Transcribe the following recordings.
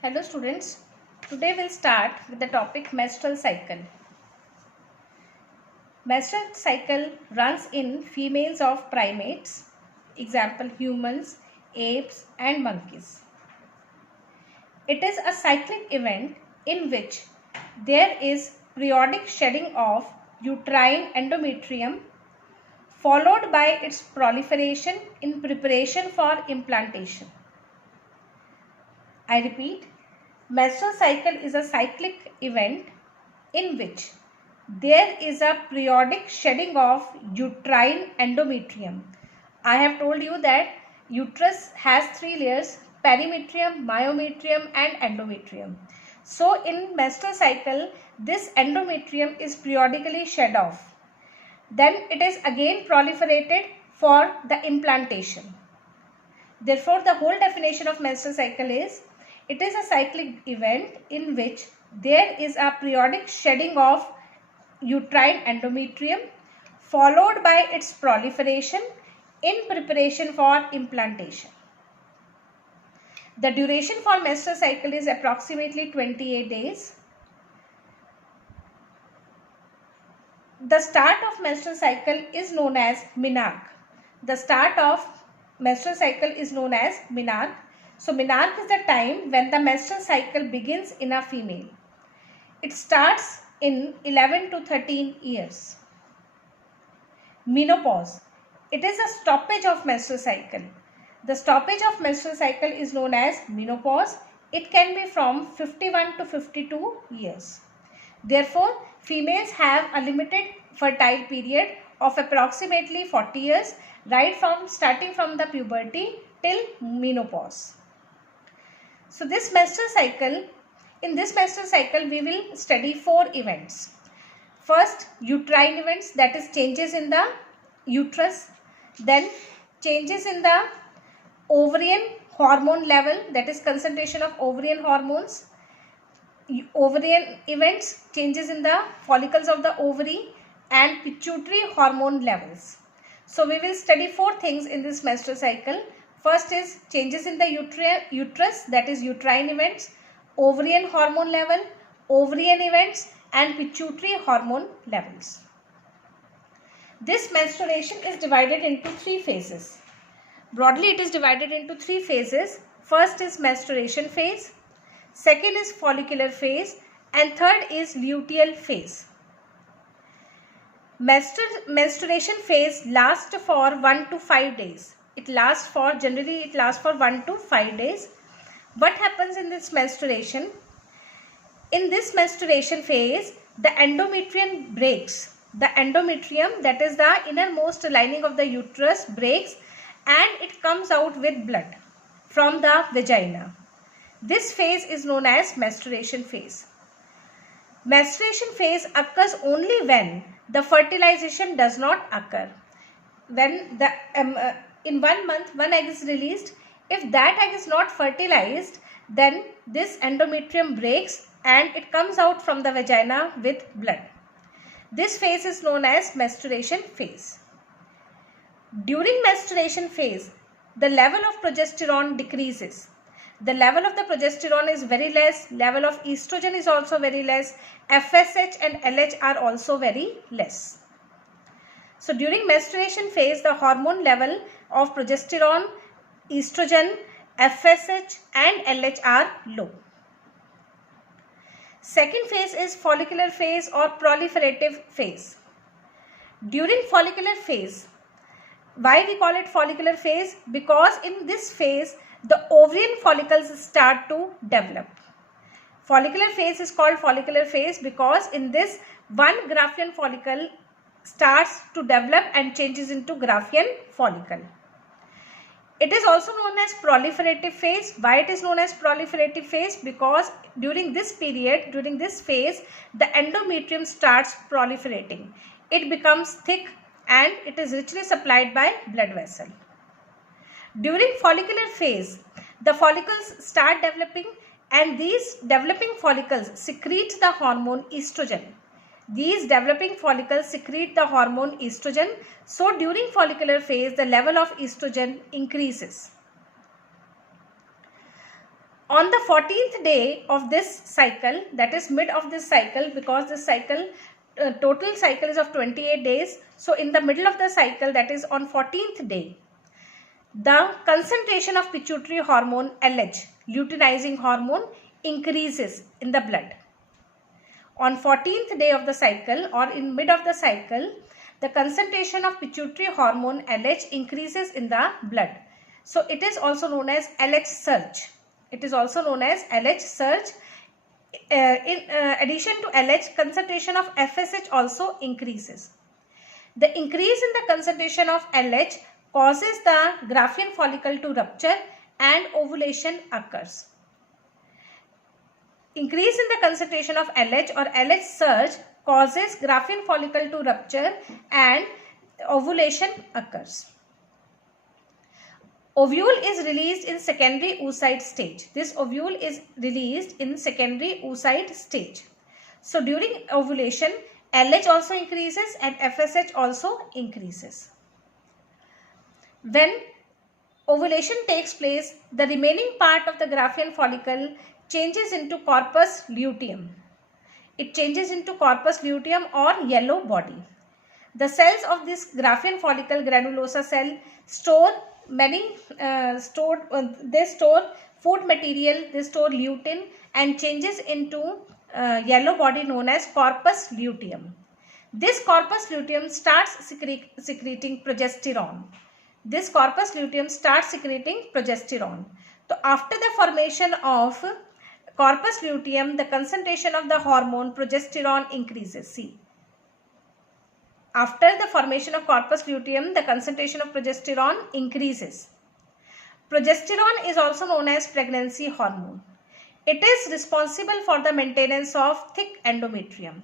Hello students, today we'll start with the topic menstrual cycle. Menstrual cycle runs in females of primates, example humans, apes and monkeys. It is a cyclic event in which there is periodic shedding of uterine endometrium followed by its proliferation in preparation for implantation. I repeat, menstrual cycle is a cyclic event in which there is a periodic shedding of uterine endometrium. I have told you that uterus has three layers: perimetrium, myometrium and endometrium. So in menstrual cycle, this endometrium is periodically shed off. Then it is again proliferated for the implantation. Therefore, the whole definition of menstrual cycle is, it is a cyclic event in which there is a periodic shedding of uterine endometrium followed by its proliferation in preparation for implantation. The duration for menstrual cycle is approximately 28 days. The start of menstrual cycle is known as menarche. The start of menstrual cycle is known as menarche. So menarche is the time when the menstrual cycle begins in a female. It starts in 11 to 13 years. Menopause. It is a stoppage of menstrual cycle. The stoppage of menstrual cycle is known as menopause. It can be from 51 to 52 years. Therefore, females have a limited fertile period of approximately 40 years, right from starting from the puberty till menopause. So in this menstrual cycle we will study four events. First, uterine events, that is changes in the uterus. Then changes in the ovarian hormone level, that is concentration of ovarian hormones. Ovarian events, changes in the follicles of the ovary and pituitary hormone levels. So we will study four things in this menstrual cycle. First is changes in the uterus, that is uterine events, ovarian hormone level, ovarian events and pituitary hormone levels. This menstruation is divided into three phases. Broadly, it is divided into three phases. First is menstruation phase, second is follicular phase and third is luteal phase. Menstruation phase lasts for 1 to 5 days. Generally it lasts for 1 to 5 days. What happens in this menstruation? In this menstruation phase, the endometrium breaks. The endometrium, that is the innermost lining of the uterus, breaks and it comes out with blood from the vagina. This phase is known as menstruation phase. Menstruation phase occurs only when the fertilization does not occur. When in 1 month one egg is released, if that egg is not fertilized, then this endometrium breaks and it comes out from the vagina with blood. This phase is known as menstruation phase. During menstruation phase, the level of progesterone decreases. The level of the progesterone is very less, level of estrogen is also very less, FSH and LH are also very less. So during menstruation phase, the hormone level of progesterone, estrogen, FSH and LH are low. Second phase is follicular phase or proliferative phase. During follicular phase, why we call it follicular phase? Because in this phase, the ovarian follicles start to develop. Follicular phase is called follicular phase because in this, one Graafian follicle starts to develop and changes into Graafian follicle. It is also known as proliferative phase. Why it is known as proliferative phase? Because during this period, during this phase, the endometrium starts proliferating. It becomes thick and it is richly supplied by blood vessel. During follicular phase, the follicles start developing and these developing follicles secrete the hormone estrogen. These developing follicles secrete the hormone estrogen. So during follicular phase, the level of estrogen increases. On the 14th day of this cycle, that is mid of this cycle, because this cycle total cycle is of 28 days. So in the middle of the cycle, that is on 14th day, the concentration of pituitary hormone LH, luteinizing hormone, increases in the blood. On 14th day of the cycle or in mid of the cycle, the concentration of pituitary hormone LH increases in the blood. So it is also known as LH surge. It is also known as LH surge. In addition to LH, concentration of FSH also increases. The increase in the concentration of LH causes the Graafian follicle to rupture and ovulation occurs. Increase in the concentration of LH or LH surge causes Graafian follicle to rupture and ovulation occurs. Ovule is released in secondary oocyte stage. This ovule is released in secondary oocyte stage. So during ovulation, LH also increases and FSH also increases. When ovulation takes place, the remaining part of the Graafian follicle changes into corpus luteum. It changes into corpus luteum or yellow body. The cells of this Graafian follicle granulosa cell store they store food material, they store lutein and changes into yellow body known as corpus luteum. This corpus luteum starts secreting progesterone. This corpus luteum starts secreting progesterone. So after the formation of corpus luteum, the concentration of the hormone progesterone increases. See, after the formation of corpus luteum, the concentration of progesterone increases. Progesterone is also known as pregnancy hormone. It is responsible for the maintenance of thick endometrium.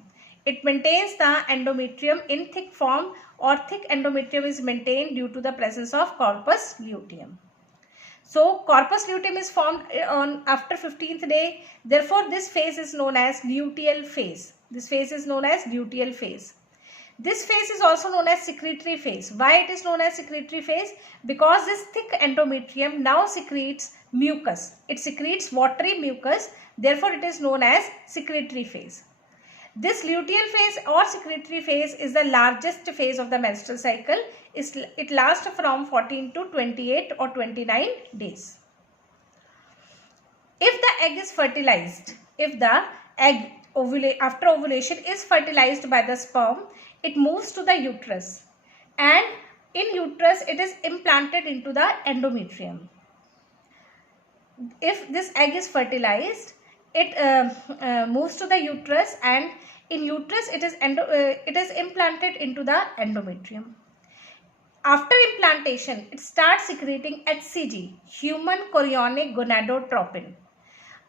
It maintains the endometrium in thick form, or thick endometrium is maintained due to the presence of corpus luteum. So corpus luteum is formed after 15th day. Therefore, this phase is known as luteal phase. This phase is known as luteal phase. This phase is also known as secretory phase. Why it is known as secretory phase? Because this thick endometrium now secretes mucus. It secretes watery mucus. Therefore, it is known as secretory phase. This luteal phase or secretory phase is the largest phase of the menstrual cycle. It lasts from 14 to 28 or 29 days. If the egg is fertilized, if the egg after ovulation is fertilized by the sperm, it moves to the uterus, and in uterus it is implanted into the endometrium. If this egg is fertilized, it moves to the uterus, and in uterus it is implanted into the endometrium. After implantation, it starts secreting HCG, human chorionic gonadotropin.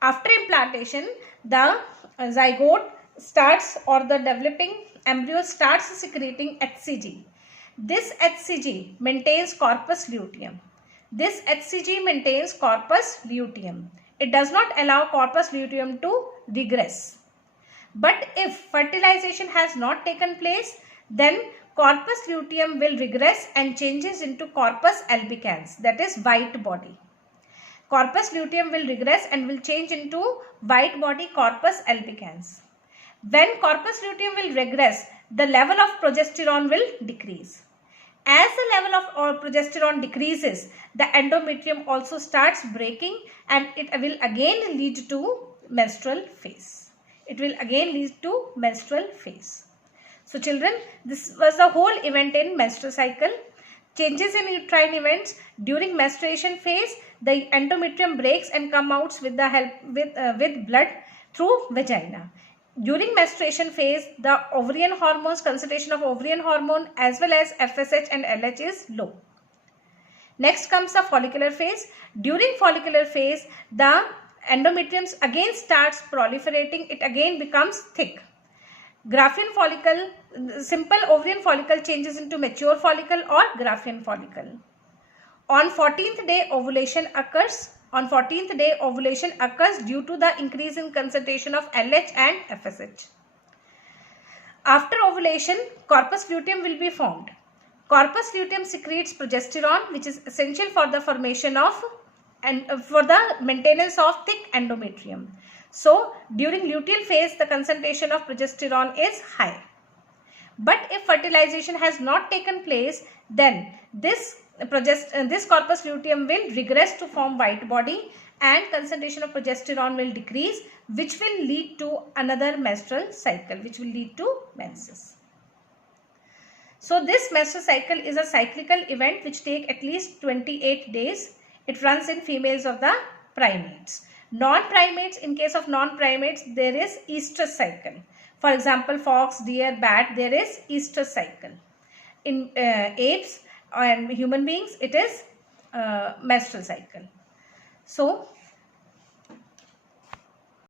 After implantation, the zygote starts, or the developing embryo starts secreting HCG. This HCG maintains corpus luteum. This HCG maintains corpus luteum. It does not allow corpus luteum to regress. But if fertilization has not taken place, then corpus luteum will regress and changes into corpus albicans, that is white body. Corpus luteum will regress and will change into white body, corpus albicans. When corpus luteum will regress, the level of progesterone will decrease. As the level of progesterone decreases, the endometrium also starts breaking, and it will again lead to menstrual phase. It will again lead to menstrual phase. So children, this was the whole event in menstrual cycle. Changes in uterine events during menstruation phase. The endometrium breaks and comes out with the help with blood through vagina. During menstruation phase, the ovarian hormones, concentration of ovarian hormone as well as FSH and LH is low. Next comes the follicular phase. During follicular phase, the endometrium again starts proliferating. It again becomes thick. Graafian follicle, simple ovarian follicle changes into mature follicle or Graafian follicle. On 14th day, ovulation occurs. On 14th day, ovulation occurs due to the increase in concentration of LH and FSH. After ovulation, corpus luteum will be formed. Corpus luteum secretes progesterone, which is essential for the formation of and for the maintenance of thick endometrium. So during luteal phase, the concentration of progesterone is high. But if fertilization has not taken place, then this corpus luteum will regress to form white body and concentration of progesterone will decrease, which will lead to another menstrual cycle, which will lead to menses. So this menstrual cycle is a cyclical event which takes at least 28 days. It runs in females of the primates. Non-primates, in case of non-primates, there is estrous cycle. For example, fox, deer, bat, there is estrous cycle. In apes and human beings, it is menstrual cycle. So